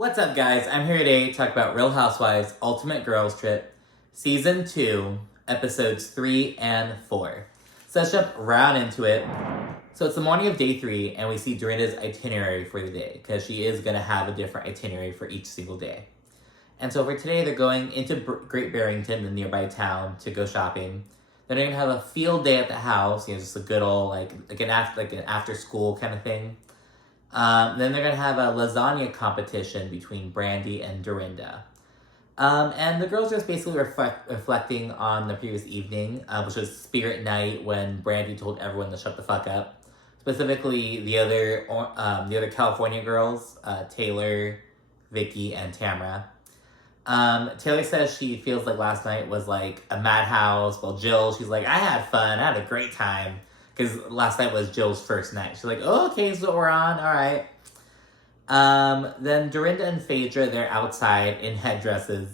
What's up, guys? I'm here today to talk about Real Housewives Ultimate Girls Trip, Season 2, Episodes 3 and 4. So let's jump right into it. So it's the morning of day 3, and we see Dorinda's itinerary for the day, because she is going to have a different itinerary for each single day. And so for today, they're going into Great Barrington, the nearby town, to go shopping. Then they're going to have a field day at the house, just a good old, like an after-school kind of thing. Then they're going to have a lasagna competition between Brandi and Dorinda. And the girls are just basically reflecting on the previous evening, which was Spirit Night, when Brandi told everyone to shut the fuck up. Specifically, the other California girls, Taylor, Vicki, and Tamra. Taylor says she feels like last night was like a madhouse, while Jill, she's like, I had fun, I had a great time. Because last night was Jill's first night. She's like, oh, okay, so we're on, all right. Then Dorinda and Phaedra, they're outside in headdresses,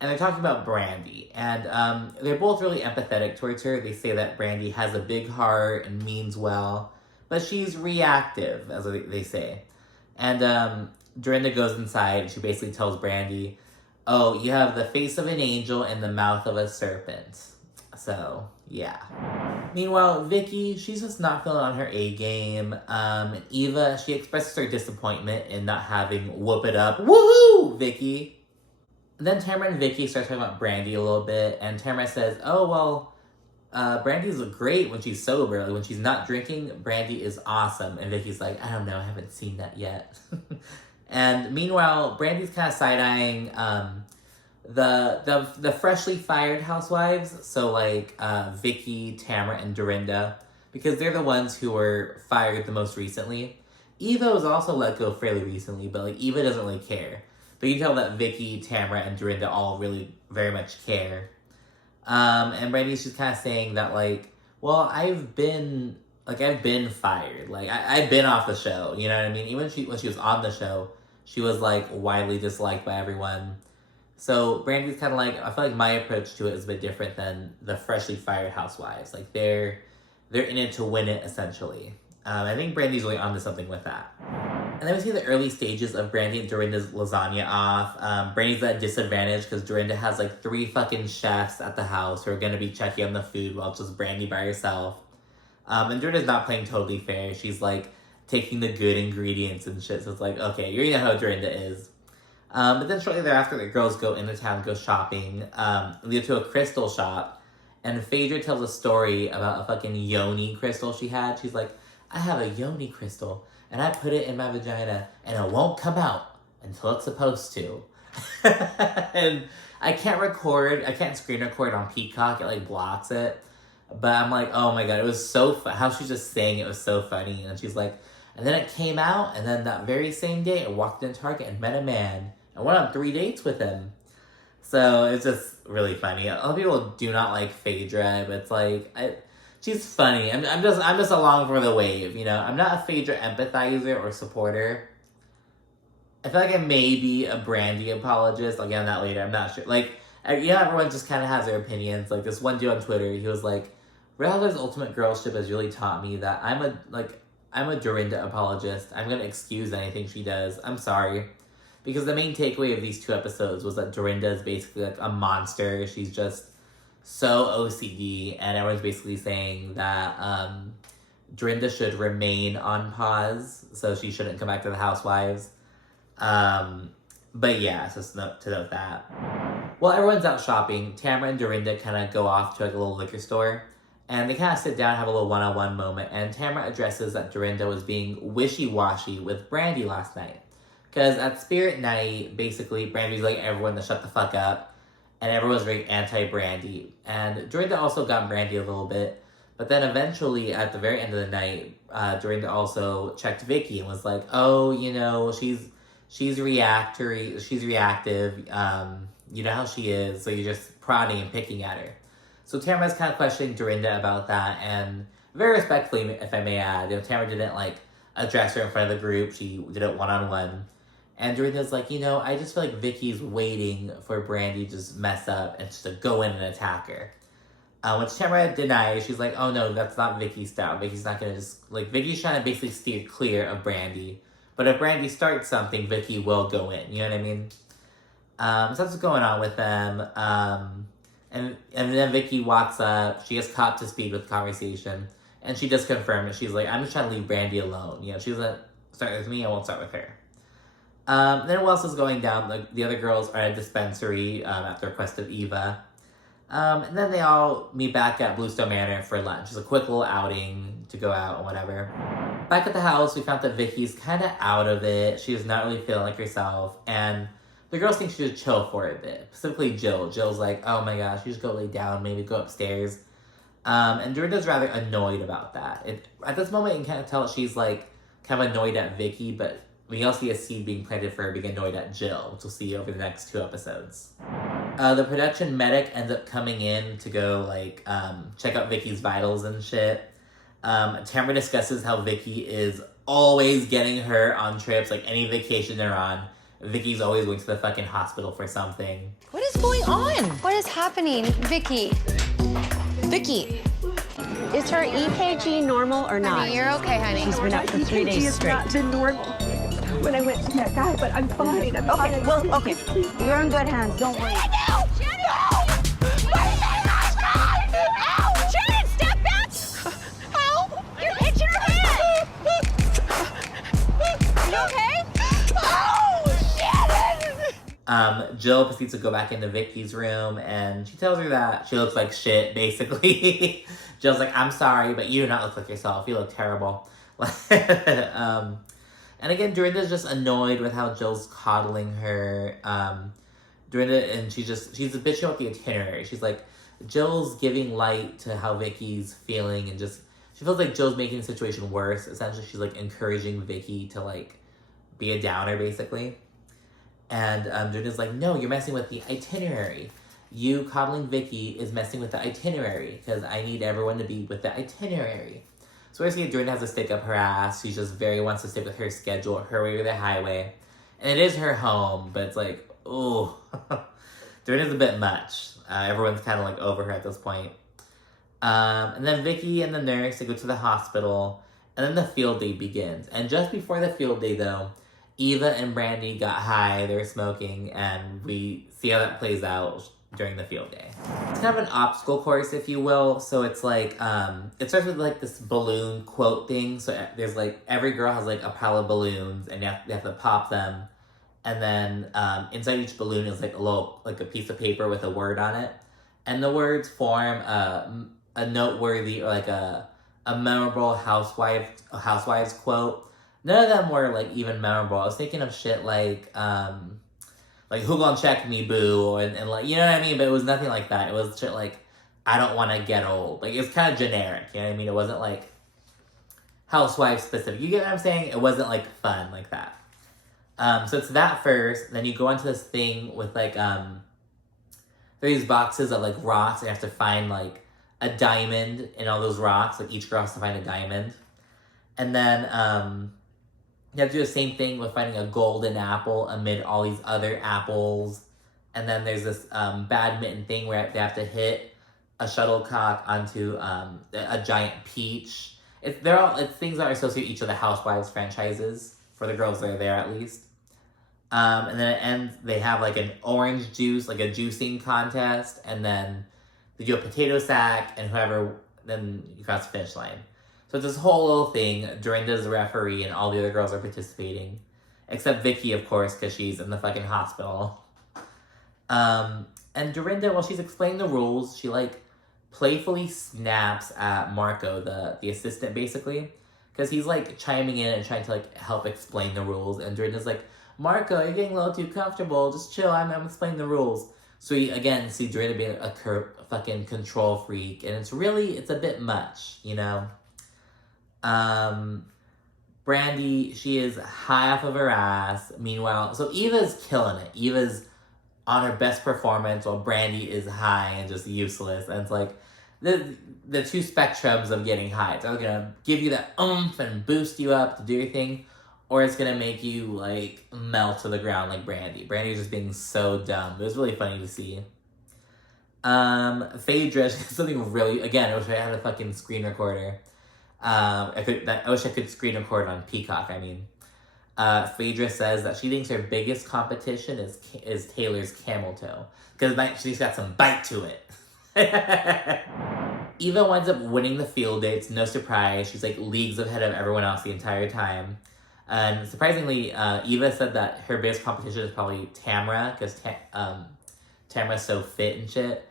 and they're talking about Brandi. And they're both really empathetic towards her. They say that Brandi has a big heart and means well, but she's reactive, as they say. And Dorinda goes inside, and she basically tells Brandi, oh, you have the face of an angel and the mouth of a serpent. So, yeah. Meanwhile, Vicki, she's just not feeling on her A game. And Eva, she expresses her disappointment in not having whoop it up. Woohoo, Vicki! And then Tamra and Vicki start talking about Brandi a little bit. And Tamra says, oh, well, Brandi's great when she's sober. Like, when she's not drinking, Brandi is awesome. And Vicki's like, I don't know, I haven't seen that yet. And meanwhile, Brandi's kind of side-eyeing the freshly fired housewives, so like Vicki, Tamra, and Dorinda, because they're the ones who were fired the most recently. Eva was also let go fairly recently, but like Eva doesn't really care. But you can tell that Vicki, Tamra, and Dorinda all really very much care. And Brandi's just kind of saying that like, well, I've been fired. Like I've been off the show. You know what I mean? Even when she was on the show, she was like widely disliked by everyone. So Brandi's kind of like, I feel like my approach to it is a bit different than the freshly fired housewives. Like they're in it to win it, essentially. I think Brandi's really onto something with that. And then we see the early stages of Brandi and Dorinda's lasagna-off. Brandi's at a disadvantage because Dorinda has like 3 fucking chefs at the house who are going to be checking on the food while it's just Brandi by herself. And Dorinda's not playing totally fair. She's like taking the good ingredients and shit. So it's like, okay, you know how Dorinda is. But then shortly thereafter, the girls go into town, go shopping, lead to a crystal shop, and Phaedra tells a story about a fucking yoni crystal she had. She's like, I have a yoni crystal, and I put it in my vagina, and it won't come out until it's supposed to. And I can't screen record on Peacock, it like blocks it, but I'm like, oh my god, it was so fun, how she's just saying it was so funny, and she's like, and then it came out, and then that very same day, I walked into Target and met a man. I went on 3 dates with him. So it's just really funny. A lot of people do not like Phaedra, but it's like, she's funny. I'm just along for the wave, you know? I'm not a Phaedra empathizer or supporter. I feel like I may be a Brandi apologist. I'll get on that later. I'm not sure. Like, everyone just kind of has their opinions. Like, this one dude on Twitter, he was like, Real Housewives Ultimate Girls Trip has really taught me that I'm a Dorinda apologist. I'm going to excuse anything she does. I'm sorry. Because the main takeaway of these 2 episodes was that Dorinda is basically like a monster. She's just so OCD. And everyone's basically saying that Dorinda should remain on pause. So she shouldn't come back to the housewives. But yeah, so to note that. While everyone's out shopping, Tamra and Dorinda kind of go off to like a little liquor store. And they kind of sit down and have a little one-on-one moment. And Tamra addresses that Dorinda was being wishy-washy with Brandi last night. Because at Spirit Night, basically, Brandi's like everyone to shut the fuck up. And everyone's very anti-Brandi. And Dorinda also got Brandi a little bit. But then eventually, at the very end of the night, Dorinda also checked Vicki and was like, oh, you know, she's reactive. You know how she is. So you're just prodding and picking at her. So Tamra's kind of questioning Dorinda about that. And very respectfully, if I may add, Tamra didn't like address her in front of the group. She did it one-on-one. And Dorinda's like, you know, I just feel like Vicki's waiting for Brandi to just mess up and just to go in and attack her. Which Tamra denies. She's like, oh no, that's not Vicki's style. Vicki's not going to just, like, Vicki's trying to basically steer clear of Brandi. But if Brandi starts something, Vicki will go in. You know what I mean? So that's what's going on with them. And then Vicki walks up. She gets caught to speed with the conversation. And she just confirmed it. She's like, I'm just trying to leave Brandi alone. You know, she doesn't start with me. I won't start with her. Then what else is going down? The other girls are at a dispensary at the request of Eva. And then they all meet back at Bluestone Manor for lunch. Just a quick little outing to go out and whatever. Back at the house, we found that Vicki's kind of out of it. She's not really feeling like herself. And the girls think she should chill for a bit. Specifically Jill. Jill's like, oh my gosh, you just go lay down, maybe go upstairs. And Dorinda's rather annoyed about that. At this moment, you can kind of tell she's like kind of annoyed at Vicki, but we also see a seed being planted for her being annoyed at Jill, which we'll see over the next 2 episodes. The production medic ends up coming in to go like check out Vicki's vitals and shit. Tamra discusses how Vicki is always getting her on trips, like any vacation they're on. Vicki's always going to the fucking hospital for something. What is going on? What is happening, Vicki? Vicki. Is her EKG normal or not? Honey, you're okay, honey. She's been up for 3 days straight. Not been normal when I went to that guy, but I'm fine. I'm fine. Okay, well, okay. You're in good hands. Don't worry. Jill proceeds to go back into Vicki's room, and she tells her that she looks like shit, basically. Jill's like, I'm sorry, but you do not look like yourself. You look terrible. And again, Dorinda's just annoyed with how Jill's coddling her. Dorinda, and she's bitching about the itinerary. She's like, Jill's giving light to how Vicki's feeling, and just, she feels like Jill's making the situation worse. Essentially, she's like encouraging Vicki to like be a downer, basically. And Dorinda's like, no, you're messing with the itinerary. You coddling Vicki is messing with the itinerary, because I need everyone to be with the itinerary. So basically, Dorinda has to stick up her ass. She just very wants to stick with her schedule, her way or the highway. And it is her home, but it's like, ooh. Dorinda's a bit much. Everyone's kind of like over her at this point. And then Vicki and the nurse, they go to the hospital. And then the field day begins. And just before the field day, though, Eva and Brandi got high, they were smoking, and we see how that plays out during the field day. It's kind of an obstacle course, if you will. So it's like, it starts with like this balloon quote thing. So there's like, every girl has like a pile of balloons, and they have to pop them. And then inside each balloon is like a piece of paper with a word on it. And the words form a noteworthy, or like a memorable housewives quote. None of them were like even memorable. I was thinking of shit like who gon' check me, boo, and like, you know what I mean? But it was nothing like that. It was shit like, I don't want to get old. Like, it's kind of generic, you know what I mean? It wasn't like housewife specific. You get what I'm saying? It wasn't like fun like that. So it's that first. Then you go into this thing with like these boxes of like rocks, and you have to find like a diamond in all those rocks. Like each girl has to find a diamond. And then you have to do the same thing with finding a golden apple amid all these other apples. And then there's this badminton thing where they have to hit a shuttlecock onto a giant peach. It's things that are associated with each of the Housewives franchises, for the girls that are there at least. And then it ends, they have like an orange juice, like a juicing contest, and then they do a potato sack, and then you cross the finish line. So it's this whole little thing. Dorinda's the referee, and all the other girls are participating. Except Vicki, of course, because she's in the fucking hospital. And Dorinda, while she's explaining the rules, she, like, playfully snaps at Marco, the assistant, basically. Because he's, like, chiming in and trying to, like, help explain the rules. And Dorinda's like, Marco, you're getting a little too comfortable. Just chill, I'm explaining the rules. So we, again, see Dorinda being a fucking control freak. And it's a bit much, you know? Brandi, she is high off of her ass. Meanwhile, so Eva's killing it. Eva's on her best performance, while Brandi is high and just useless. And it's like the two spectrums of getting high. It's either gonna give you that oomph and boost you up to do your thing, or it's gonna make you like melt to the ground like Brandi. Brandi's just being so dumb. It was really funny to see. Phaedra, something really, again, I wish I had a fucking screen recorder. I wish I could screen record on Peacock, I mean. Phaedra says that she thinks her biggest competition is Taylor's camel toe. Because she's got some bite to it. Eva winds up winning the field day. It's no surprise. She's like leagues ahead of everyone else the entire time. And surprisingly, Eva said that her biggest competition is probably Tamra, because Tamra's so fit and shit.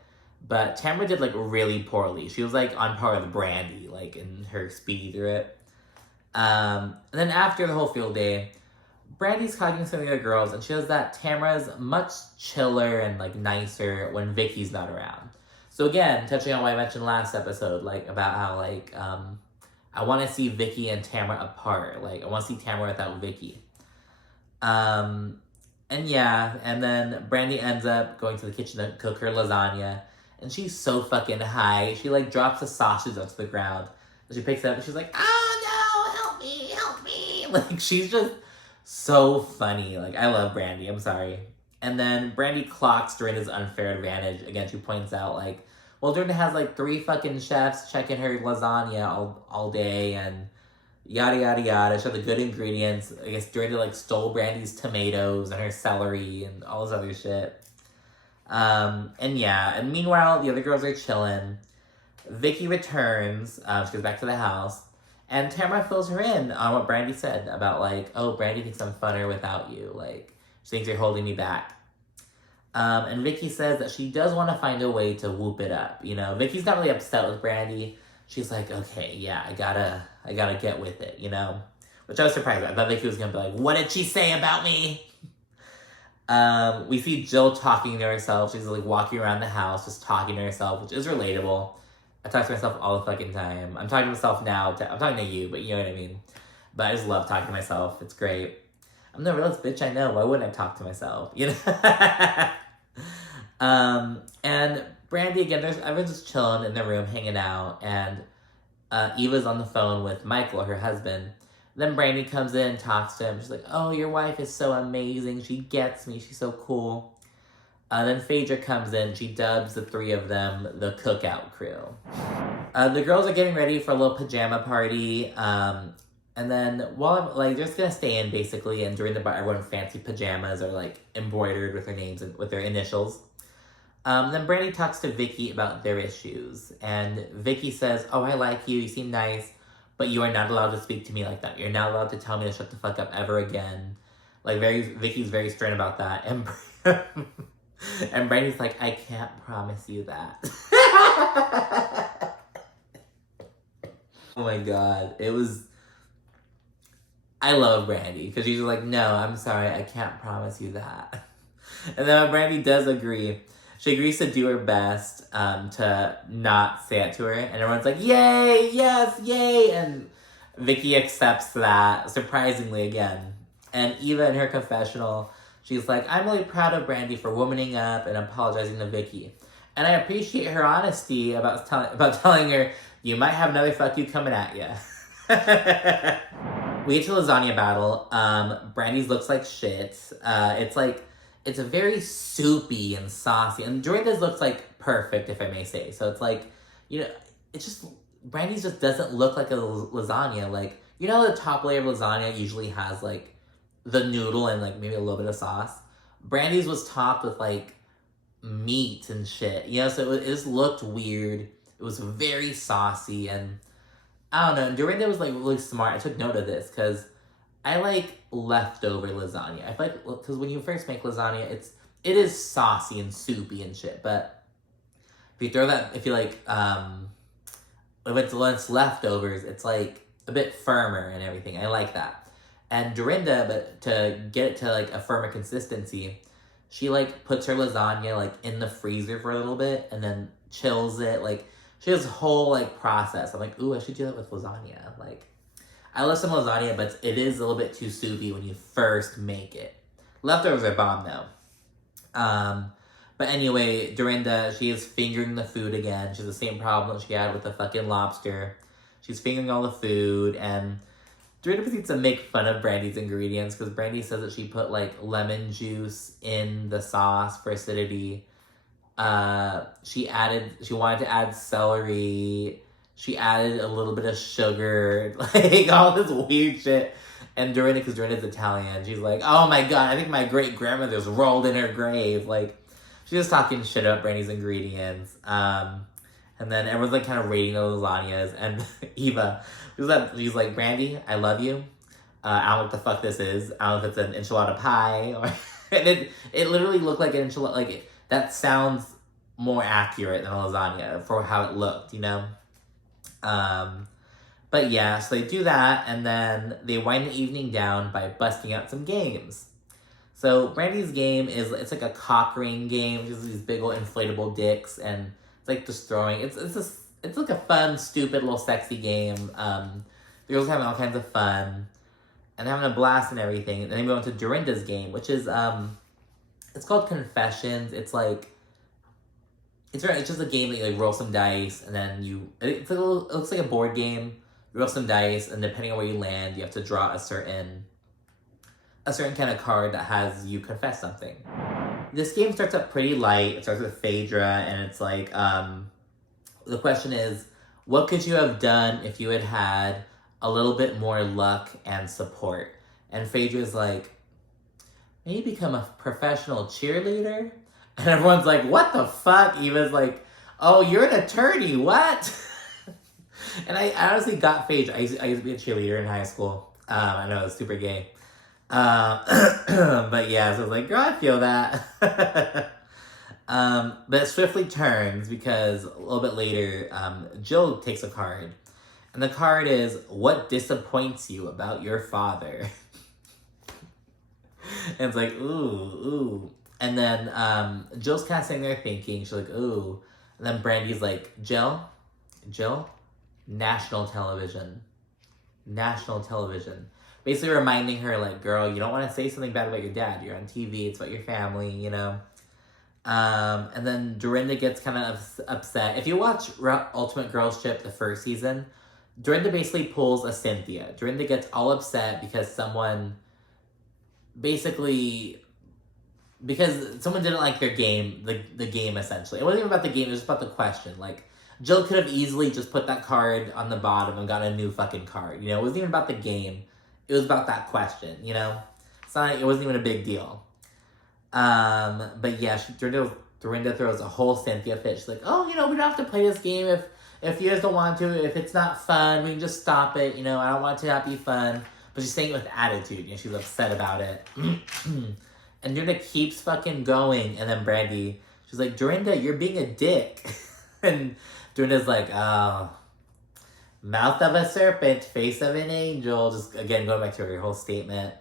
But Tamra did like really poorly. She was like on par with Brandi, like in her speed through it. And then after the whole field day, Brandi's talking to some of the other girls, and she says that Tamra's much chiller and like nicer when Vicki's not around. So again, touching on what I mentioned last episode, like about how like I want to see Vicki and Tamra apart. Like I want to see Tamra without Vicki. And yeah, and then Brandi ends up going to the kitchen to cook her lasagna, and she's so fucking high. She like drops the sausage onto the ground. And she picks it up and she's like, "Oh no, help me, help me!" Like she's just so funny. Like I love Brandi. I'm sorry. And then Brandi clocks Dorinda's unfair advantage. Again, she points out like, well, Dorinda has like 3 fucking chefs checking her lasagna all day and yada yada yada. She had the good ingredients. I guess Dorinda like stole Brandi's tomatoes and her celery and all this other shit. And yeah, and meanwhile the other girls are chilling. Vicki returns. She goes back to the house, and Tamra fills her in on what Brandi said about like, oh, Brandi thinks I'm funner without you. Like she thinks you're holding me back. And Vicki says that she does want to find a way to whoop it up. You know, Vicki's not really upset with Brandi. She's like, okay, yeah, I gotta get with it, you know? Which I was surprised about. I thought Vicki was gonna be like, what did she say about me? We see Jill talking to herself. She's like walking around the house, just talking to herself, which is relatable. I talk to myself all the fucking time. I'm talking to myself now. I'm talking to you, but you know what I mean? But I just love talking to myself. It's great. I'm the realest bitch I know. Why wouldn't I talk to myself? You know? And Brandi, again, everyone's just chilling in their room, hanging out, and Eva's on the phone with Michael, her husband. Then Brandi comes in and talks to him. She's like, oh, your wife is so amazing. She gets me. She's so cool. Then Phaedra comes in. She dubs the 3 of them the cookout crew. The girls are getting ready for a little pajama party. And then while I'm, like, they're just gonna stay in, basically, and during the bar, everyone fancy pajamas are, like, embroidered with their names and with their initials. Then Brandi talks to Vicki about their issues, and Vicki says, oh, I like you seem nice, but you are not allowed to speak to me like that. You're not allowed to tell me to shut the fuck up ever again. Like, Vicki's very stern about that, and and Brandi's like, I can't promise you that. Oh my god, I love Brandi, because she's like, no, I'm sorry, I can't promise you that. And then when Brandi does agree, she agrees to do her best to not say it to her. And everyone's like, yay, yes, yay. And Vicki accepts that, surprisingly again. And Eva in her confessional, she's like, I'm really proud of Brandi for womaning up and apologizing to Vicki. And I appreciate her honesty about telling her, you might have another fuck you coming at you. We get to lasagna battle. Brandi's looks like shit. It's a very soupy and saucy. And Dorinda's looks like perfect, if I may say. So it's like, you know, it's just, Brandi's just doesn't look like a lasagna. Like, you know, the top layer of lasagna usually has like the noodle and like maybe a little bit of sauce. Brandi's was topped with like meat and shit. You know, so it just looked weird. It was very saucy, and I don't know. Dorinda was like really smart. I took note of this because I like leftover lasagna. I feel like, because when you first make lasagna, it is saucy and soupy and shit. But if you throw that, if it's leftovers, it's like a bit firmer and everything. I like that. And Dorinda, but to get it to like a firmer consistency, she like puts her lasagna like in the freezer for a little bit and then chills it. Like she has a whole like process. I'm like, ooh, I should do that with lasagna. Like, I love some lasagna, but it is a little bit too soupy when you first make it. Leftovers are bomb though. But anyway, Dorinda, she is fingering the food again. She has the same problem she had with the fucking lobster. She's fingering all the food, and Dorinda proceeds to make fun of Brandi's ingredients because Brandi says that she put like lemon juice in the sauce for acidity. She wanted to add celery. She added a little bit of sugar, like all this weird shit. And Dorinda, because Dorinda's Italian, she's like, oh my god, I think my great-grandmother's rolled in her grave. Like, she's just talking shit about Brandi's ingredients. And then everyone's like kind of rating the lasagnas. And Eva, she's like, Brandi, I love you. I don't know what the fuck this is. I don't know if it's an enchilada pie or... and it literally looked like an enchilada. Like, that sounds more accurate than a lasagna for how it looked, you know? But yeah, so they do that, and then they wind the evening down by busting out some games. So Brandi's game it's like a cock ring game, which is these big old inflatable dicks, and it's like just throwing. It's like a fun, stupid, little sexy game. The girls having all kinds of fun and having a blast and everything. And then we went to Dorinda's game, which is it's called Confessions. It's like it's just a game that you like roll some dice, and then it looks like a board game. You roll some dice, and depending on where you land, you have to draw a certain kind of card that has you confess something. This game starts up pretty light. It starts with Phaedra, and it's like, the question is, what could you have done if you had had a little bit more luck and support? And Phaedra's like, maybe become a professional cheerleader? And everyone's like, what the fuck? Eva's like, oh, you're an attorney, what? And I honestly got Phaedra. I used to be a cheerleader in high school. I know, it's super gay. But yeah, so I was like, girl, I feel that. But it swiftly turns because a little bit later, Jill takes a card. And the card is, what disappoints you about your father? And it's like, ooh. And then Jill's kind of sitting there thinking, she's like, ooh. And then Brandi's like, Jill, national television. Basically reminding her, like, girl, you don't want to say something bad about your dad. You're on TV. It's about your family, you know? And then Dorinda gets kind of upset. If you watch Ultimate Girls Trip, the first season, Dorinda basically pulls a Cynthia. Dorinda gets all upset because someone didn't like their game, the game, essentially. It wasn't even about the game, it was about the question. Like, Jill could have easily just put that card on the bottom and got a new fucking card. You know, it wasn't even about the game. It was about that question, you know? It wasn't even a big deal. But yeah, Dorinda throws a whole Cynthia fit. She's like, oh, you know, we don't have to play this game if you guys don't want to. If it's not fun, we can just stop it. You know, I don't want it to not be fun. But she's saying it with attitude. You know, she's upset about it. And Dorinda keeps fucking going. And then Brandi, she's like, Dorinda, you're being a dick. And Dorinda's like, oh, mouth of a serpent, face of an angel. Just, again, going back to her whole statement.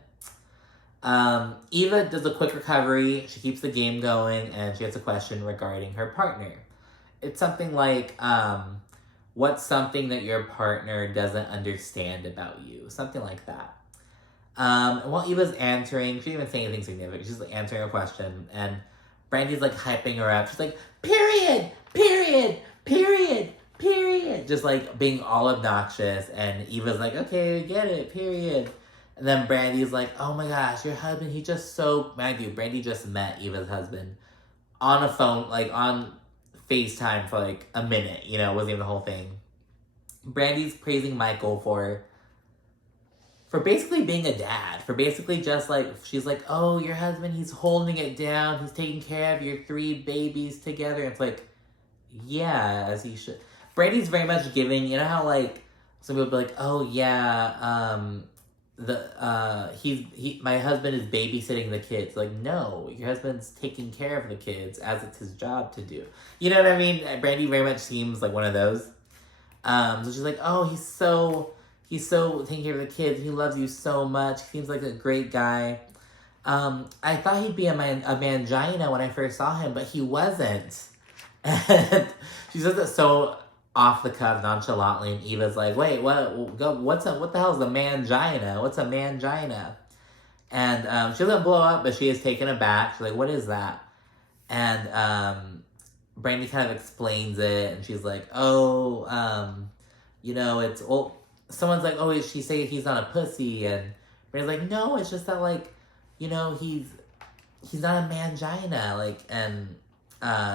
Eva does a quick recovery. She keeps the game going, and she has a question regarding her partner. It's something like, what's something that your partner doesn't understand about you? Something like that. While Eva's answering, she didn't even say anything significant. She's like answering a question, and Brandi's like hyping her up. She's like, period. Just like being all obnoxious, and Eva's like, okay, get it, period. And then Brandi's like, oh my gosh, your husband, he just so... Mind you, Brandi just met Eva's husband on a phone, like on FaceTime for like a minute, you know, it wasn't even the whole thing. Brandi's praising Michael for basically being a dad, for basically just like, she's like, oh, your husband, he's holding it down, he's taking care of your 3 babies together. It's like, yeah, as he should. Brandi's very much giving, you know how like, some people be like, oh yeah, my husband is babysitting the kids. Like, no, your husband's taking care of the kids as it's his job to do. You know what I mean? Brandi very much seems like one of those. So she's like, oh, he's so taking care of the kids. He loves you so much. He seems like a great guy. I thought he'd be a mangina when I first saw him, but he wasn't. And she says it so off the cuff, nonchalantly, and Eva's like, wait, what the hell is a mangina? What's a mangina? And she doesn't blow up, but she is taken aback. She's like, what is that? And Brandi kind of explains it, and she's like, oh, you know, it's, well, someone's like, oh, is she saying he's not a pussy? And Brandi's like, no, it's just that, like, you know, he's not a mangina, like, and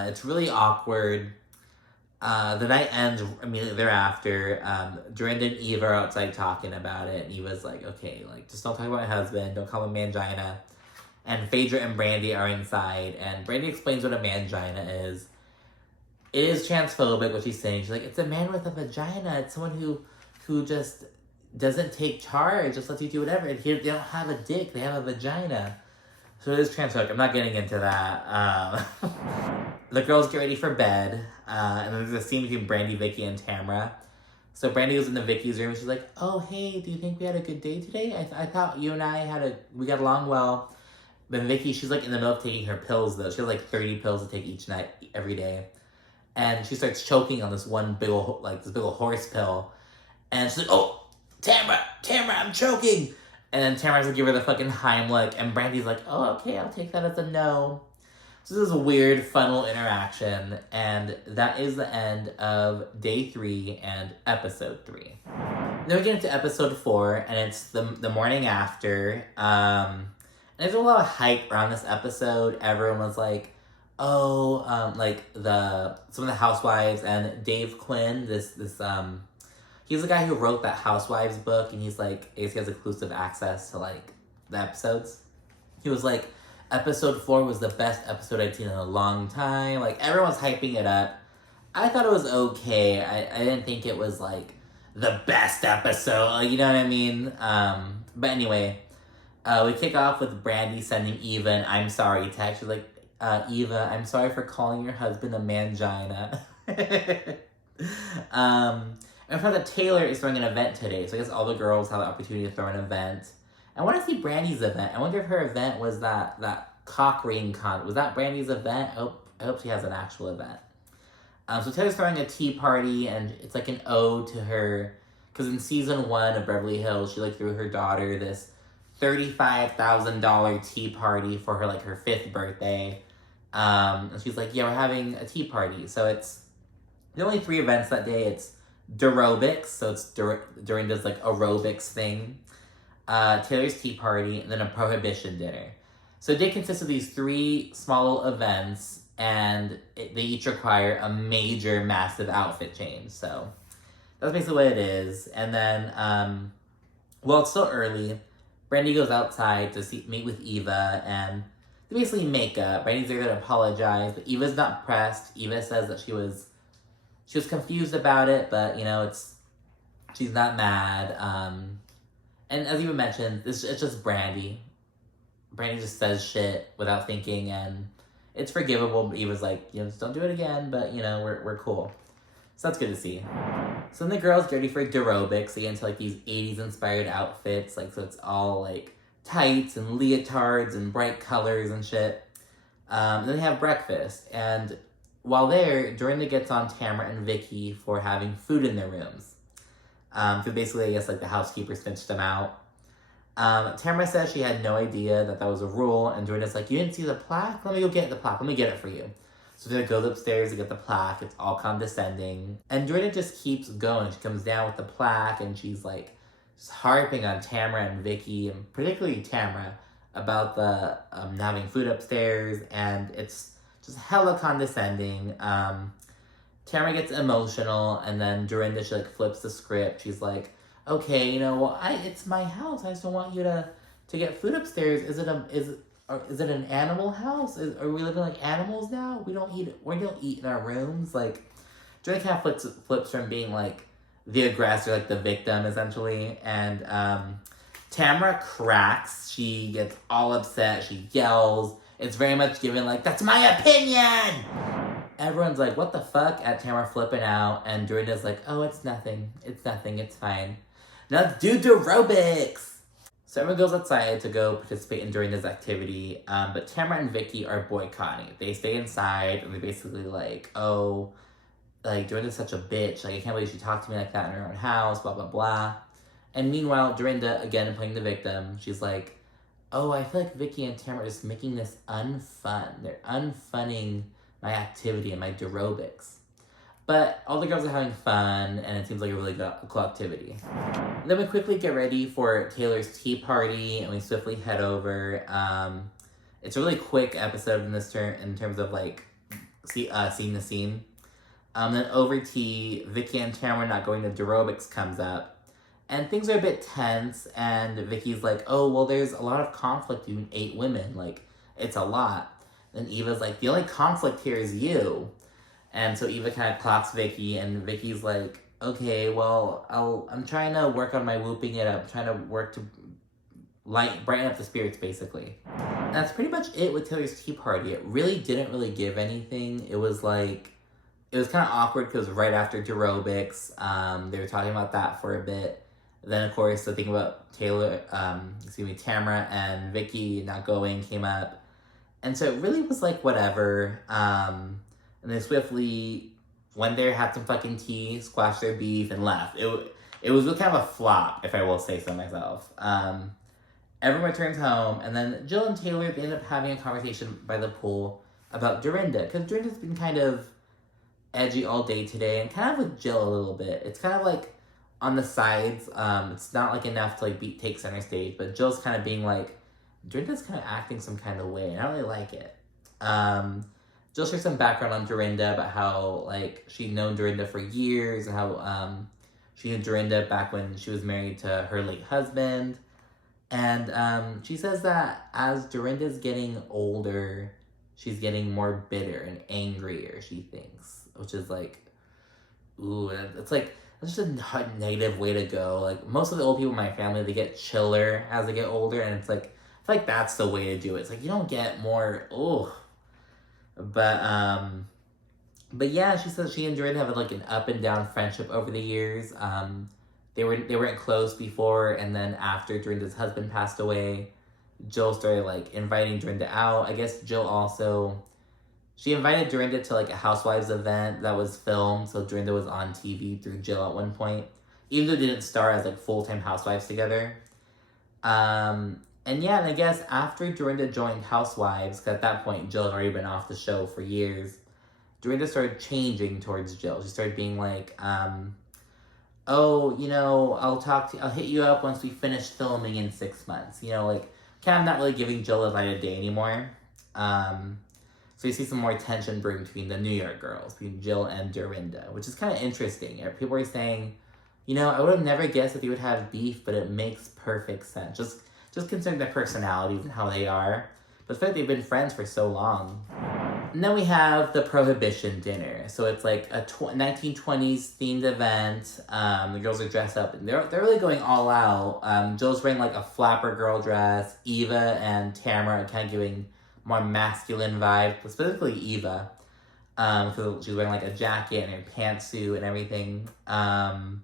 it's really awkward. The night ends immediately thereafter. Dorinda and Eva are outside talking about it, and Eva's like, okay, like, just don't talk about my husband, don't call him mangina. And Phaedra and Brandi are inside, and Brandi explains what a mangina is. It is transphobic, what she's saying. She's like, it's a man with a vagina. It's someone who just doesn't take charge, just lets you do whatever. And here, they don't have a dick, they have a vagina. So it is transphobic. I'm not getting into that. The girls get ready for bed, and then there's a scene between Brandi, Vicki, and Tamra. So Brandi goes into Vicki's room, and she's like, oh, hey, do you think we had a good day today? I thought you and I we got along well. Then Vicki, she's like in the middle of taking her pills, though. She has like 30 pills to take each night, every day. And she starts choking on this one big ol' horse pill. And she's like, oh, Tamra, I'm choking. And then Tamra has to give her the fucking Heimlich, and Brandi's like, oh, okay, I'll take that as a no. So this is a weird, fun little interaction, and that is the end of day 3 and episode 3. Then we get into episode 4, and it's the morning after. And there's a lot of hype around this episode. Everyone was like, oh, some of the housewives, and Dave Quinn, he's the guy who wrote that Housewives book, and he has exclusive access to, like, the episodes. He was like, episode 4 was the best episode I'd seen in a long time. Like, everyone's hyping it up. I thought it was okay. I didn't think it was, like, the best episode. Like, you know what I mean? But anyway, we kick off with Brandi sending Eva an I'm sorry text. She's like, Eva, I'm sorry for calling your husband a mangina. And for the Taylor is throwing an event today, so I guess all the girls have the opportunity to throw an event. I want to see Brandi's event. I wonder if her event was that cock ring con. Was that Brandi's event? I hope she has an actual event. So Taylor's throwing a tea party, and it's like an ode to her, because in season 1 of Beverly Hills, she like threw her daughter this $35,000 tea party for her like her 5th birthday. And she's like, yeah, we're having a tea party. So it's the only 3 events that day. It's Dorobics, so it's Dorinda's like aerobics thing, Taylor's tea party, and then a prohibition dinner. So it did consist of these 3 small little events, and they each require a major, massive outfit change. So that's basically what it is. And then, it's still early. Brandi goes outside to meet with Eva, and they basically make up. Brandi's there to apologize, but Eva's not pressed. Eva says that she was confused about it, but, you know, she's not mad. And as Eva mentioned, it's just Brandi. Brandi just says shit without thinking, and it's forgivable, but Eva's like, you know, just don't do it again, but, you know, we're cool. So that's good to see. So then the girls get ready for Dorobics. They get into, like, these 80s-inspired outfits, like, so it's all, like, tights and leotards and bright colors and shit. Then they have breakfast, and while there, Dorinda gets on Tamra and Vicki for having food in their rooms. Because basically, I guess, like, the housekeeper snitched them out. Tamra says she had no idea that was a rule, and Dorinda's like, you didn't see the plaque? Let me go get the plaque. Let me get it for you. So Dorinda goes upstairs to get the plaque. It's all condescending. And Dorinda just keeps going. She comes down with the plaque, and she's, like, just harping on Tamra and Vicki, and particularly Tamra, about the having food upstairs, and it's just hella condescending. Tamra gets emotional, and then Dorinda, she, like, flips the script. She's like, okay, you know, well, it's my house. I just don't want you to get food upstairs. Is it an animal house? Are we living like animals now? We don't eat in our rooms. Like, Dorinda kind of flips from being, like, the aggressor, like, the victim, essentially. And Tamra cracks. She gets all upset. She yells. It's very much given, like, that's my opinion! Everyone's like, what the fuck, at Tamra flipping out, and Dorinda's like, oh, it's nothing, it's fine. Now let's do Dorobics! So everyone goes outside to go participate in Dorinda's activity, but Tamra and Vicki are boycotting. They stay inside, and they're basically like, oh, like, Dorinda's such a bitch, like, I can't believe she talked to me like that in her own house, blah, blah, blah. And meanwhile, Dorinda, again, playing the victim, she's like, oh, I feel like Vicki and Tamra are just making this unfun. They're unfunning my activity and my Dorobics. But all the girls are having fun, and it seems like a really cool activity. Then we quickly get ready for Taylor's tea party, and we swiftly head over. It's a really quick episode in terms of, like, seeing the scene. Then over tea, Vicki and Tamra not going to Dorobics comes up. And things are a bit tense, and Vicki's like, oh, well, there's a lot of conflict between 8 women. Like, it's a lot. And Eva's like, the only conflict here is you. And so Eva kind of clocks Vicki, and Vicki's like, okay, well, I'm trying to work on my whooping it up. I'm trying to work to brighten up the spirits, basically. And that's pretty much it with Taylor's tea party. It really didn't really give anything. It was kind of awkward because right after Dorobics, they were talking about that for a bit. Then, of course, the thing about Tamra and Vicki not going came up. And so it really was like, whatever. And they swiftly went there, had some fucking tea, squashed their beef, and left. It was really kind of a flop, if I will say so myself. Everyone returns home, and then Jill and Taylor, they end up having a conversation by the pool about Dorinda. Because Dorinda's been kind of edgy all day today, and kind of with Jill a little bit. It's kind of like on the sides. It's not like enough to like take center stage, but Jill's kind of being like, Dorinda's kind of acting some kind of way, and I don't really like it. Jill shares some background on Dorinda about how like she'd known Dorinda for years, and how she knew Dorinda back when she was married to her late husband. And she says that as Dorinda's getting older, she's getting more bitter and angrier, she thinks. Which is like, ooh, it's like, that's just a negative way to go. Like, most of the old people in my family, they get chiller as they get older, and it's like, I feel like that's the way to do it. It's like, you don't get more, ooh. But yeah, she says she and Dorinda have like an up and down friendship over the years. They weren't close before, and then after Dorinda's husband passed away, Jill started like inviting Dorinda out. I guess Jill she invited Dorinda to like a Housewives event that was filmed, so Dorinda was on TV through Jill at one point, even though they didn't star as like full-time housewives together. And I guess after Dorinda joined Housewives, because at that point Jill had already been off the show for years, Dorinda started changing towards Jill. She started being like, oh, I'll hit you up once we finish filming in 6 months. Like, kind of not really giving Jill a light of day anymore. So you see some more tension brewing between the New York girls, between Jill and Dorinda, which is kind of interesting. People are saying, I would have never guessed that they would have beef, but it makes perfect sense. Just considering their personalities and how they are. But the fact they've been friends for so long. And then we have the Prohibition dinner. So it's like a 1920s themed event. The girls are dressed up, and they're really going all out. Jill's wearing like a flapper girl dress. Eva and Tamra are kind of giving more masculine vibe, specifically Eva. Because she's wearing like a jacket and her pantsuit and everything. And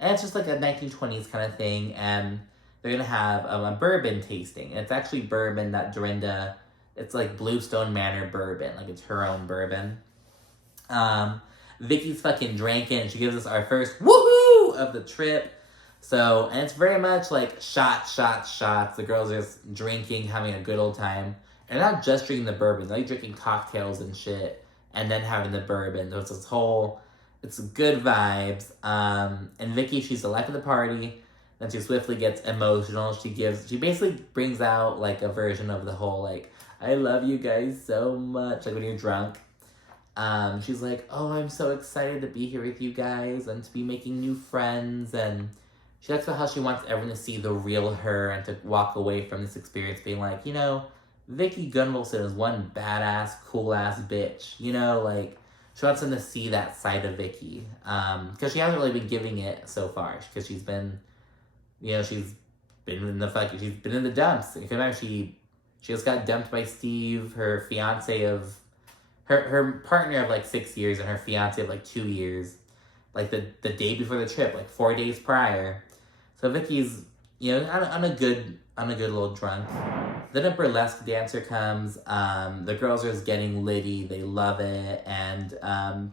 it's just like a 1920s kind of thing. And they're going to have a bourbon tasting. And it's actually bourbon that Dorinda... It's like Bluestone Manor bourbon. Like, it's her own bourbon. Vicki's fucking drinking. She gives us our first woohoo of the trip. So, and it's very much like shots. The girls are just drinking, having a good old time. And they're not just drinking the bourbon. They're like drinking cocktails and shit. And then having the bourbon. So it's this whole... It's good vibes. And Vicki, she's the life of the party. Then she swiftly gets emotional. She basically brings out like a version of the whole like, I love you guys so much. Like when you're drunk. She's like, oh, I'm so excited to be here with you guys and to be making new friends. And she talks about how she wants everyone to see the real her and to walk away from this experience being like, Vicki Gunvalson is one badass, cool-ass bitch. Like, she wants them to see that side of Vicki. Because she hasn't really been giving it so far. Because she's been, she's been in the dumps. You can remember she just got dumped by Steve, her fiance of... Her partner of, like, 6 years and her fiance of, like, 2 years. Like, the day before the trip, like, 4 days prior. So Vicki's, on a good little drunk. Then a burlesque dancer comes. The girls are just getting litty. They love it. And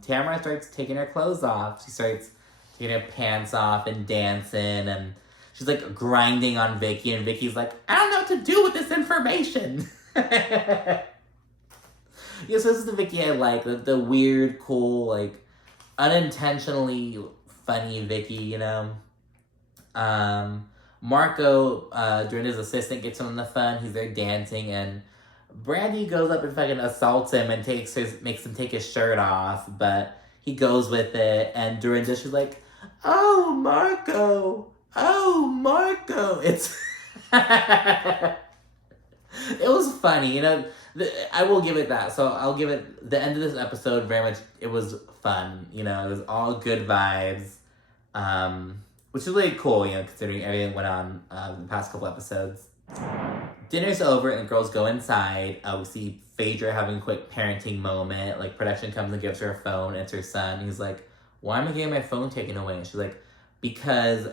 Tamra starts taking her clothes off. She starts taking her pants off and dancing. And she's, like, grinding on Vicki. And Vicki's like, I don't know what to do with this information. So this is the Vicki I like. The weird, cool, like, unintentionally funny Vicki, Marco, Dorinda's assistant, gets him on the phone. He's there dancing, and Brandi goes up and fucking assaults him and makes him take his shirt off, but he goes with it, and Dorinda, she's like, "Oh, Marco! Oh, Marco!" It's it was funny, you know. I will give it that. So I'll give it the end of this episode. Very much, it was fun. You know, it was all good vibes, which is really cool. You know, considering everything went on the past couple episodes. Dinner's over and the girls go inside. We see Phaedra having a quick parenting moment. Like, production comes and gives her a phone. It's her son. He's like, "Why am I getting my phone taken away?" And she's like, because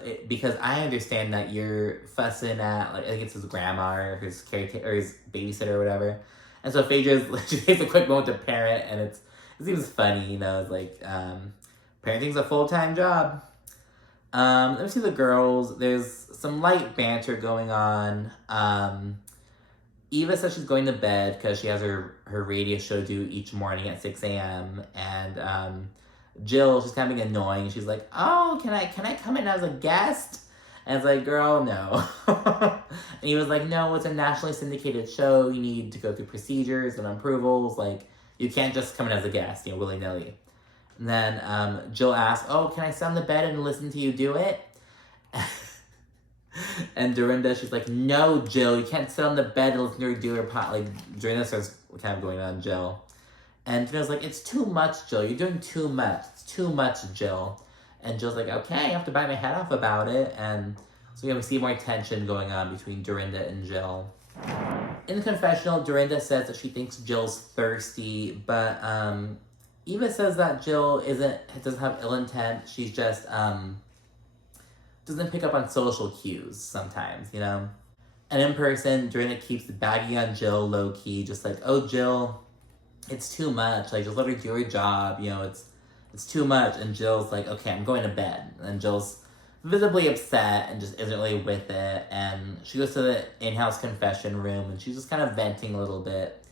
I understand that you're fussing at, like, I think it's his grandma or his caretaker or his babysitter or whatever. And so she takes a quick moment to parent, and it seems funny, you know. It's like, parenting's a full-time job. Let me see the girls. There's some light banter going on. Eva says she's going to bed because she has her radio show due each morning at 6 a.m. And Jill, she's kind of being annoying. She's like, "Oh, can I come in as a guest?" And it's like, "Girl, no." And he was like, "No, it's a nationally syndicated show. You need to go through procedures and approvals. Like, you can't just come in as a guest, you know, willy-nilly." And then Jill asks, "Oh, can I sit on the bed and listen to you do it?" And Dorinda, she's like, "No, Jill, you can't sit on the bed and listen to her do her pot." Like, Dorinda starts kind of going on Jill. And Dorinda's like, "It's too much, Jill. You're doing too much. It's too much, Jill." And Jill's like, "Okay, I have to bite my head off about it." And so we see more tension going on between Dorinda and Jill. In the confessional, Dorinda says that she thinks Jill's thirsty, but Eva says that Jill doesn't have ill intent. She's just doesn't pick up on social cues sometimes, you know? And in person, Dorinda keeps bagging on Jill low-key, just like, "Oh, Jill, it's too much. Like, just let her do her job, you know, it's too much." And Jill's like, "Okay, I'm going to bed." And Jill's visibly upset and just isn't really with it. And she goes to the in-house confession room and she's just kind of venting a little bit.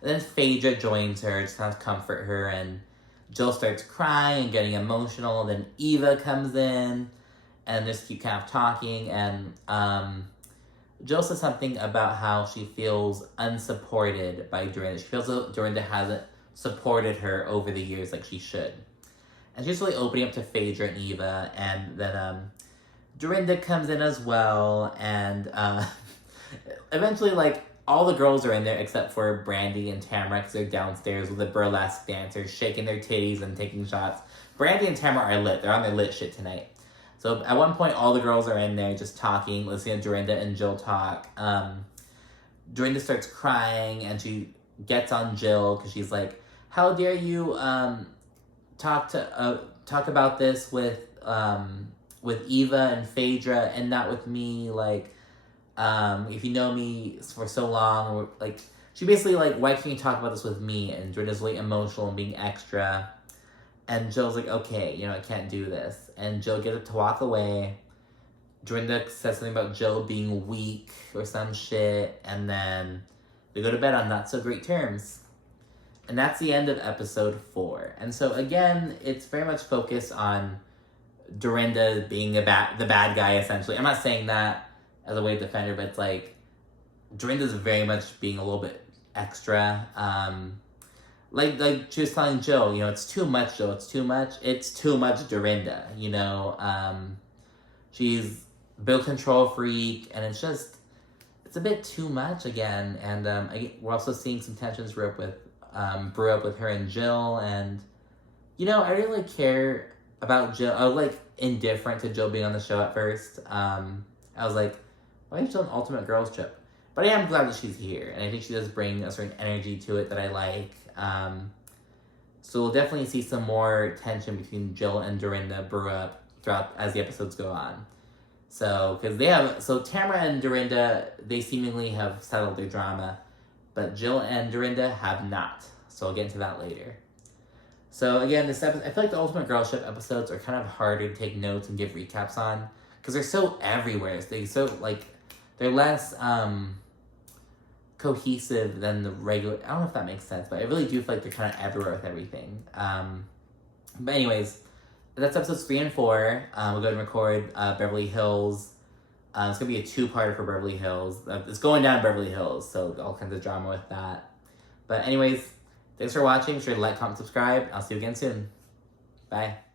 And then Phaedra joins her to kind of comfort her, and Jill starts crying and getting emotional. Then Eva comes in and just keep kind of talking. And Jill says something about how she feels unsupported by Dorinda. She feels that Dorinda hasn't supported her over the years like she should. And she's really opening up to Phaedra and Eva. And then Dorinda comes in as well. And eventually, like, all the girls are in there except for Brandi and Tamra, because they're downstairs with the burlesque dancers shaking their titties and taking shots. Brandi and Tamra are lit. They're on their lit shit tonight. So at one point, all the girls are in there just talking, listening to Dorinda and Jill talk. Dorinda starts crying, and she gets on Jill because she's like, "How dare you talk about this with Eva and Phaedra and not with me? Like, if you know me for so long," or like, she basically like, "Why can't you talk about this with me?" And Dorinda's really emotional and being extra. And Jill's like, "Okay, you know, I can't do this." And Jill gets up to walk away. Dorinda says something about Jill being weak or some shit. And then they go to bed on not so great terms. And that's the end of episode 4. And so again, it's very much focused on Dorinda being the bad guy, essentially. I'm not saying that as a way to defend her, but it's like, Dorinda's very much being a little bit extra. Like she was telling Jill, you know, "It's too much, Jill, it's too much. It's too much Dorinda," you know. She's a bit of control freak, and it's a bit too much again. And we're also seeing some tensions brew up with her and Jill. And, you know, I didn't really care about Jill. I was, like, indifferent to Jill being on the show at first. I was like, why is Jill an ultimate girls trip? But I am glad that she's here, and I think she does bring a certain energy to it that I like. So we'll definitely see some more tension between Jill and Dorinda brew up throughout as the episodes go on. So Tamra and Dorinda, they seemingly have settled their drama, but Jill and Dorinda have not. So I'll get into that later. So again, this episode, I feel like the Ultimate Girls Trip episodes are kind of harder to take notes and give recaps on, because they're so everywhere. They're less cohesive than the regular. I don't know if that makes sense, but I really do feel like they're kind of everywhere with everything. But anyways, that's episodes 3 and 4. We'll go ahead and record Beverly Hills. It's gonna be a 2-parter for Beverly Hills. It's going down Beverly Hills, so all kinds of drama with that. But anyways, thanks for watching. Be sure to like, comment, subscribe. I'll see you again soon. Bye.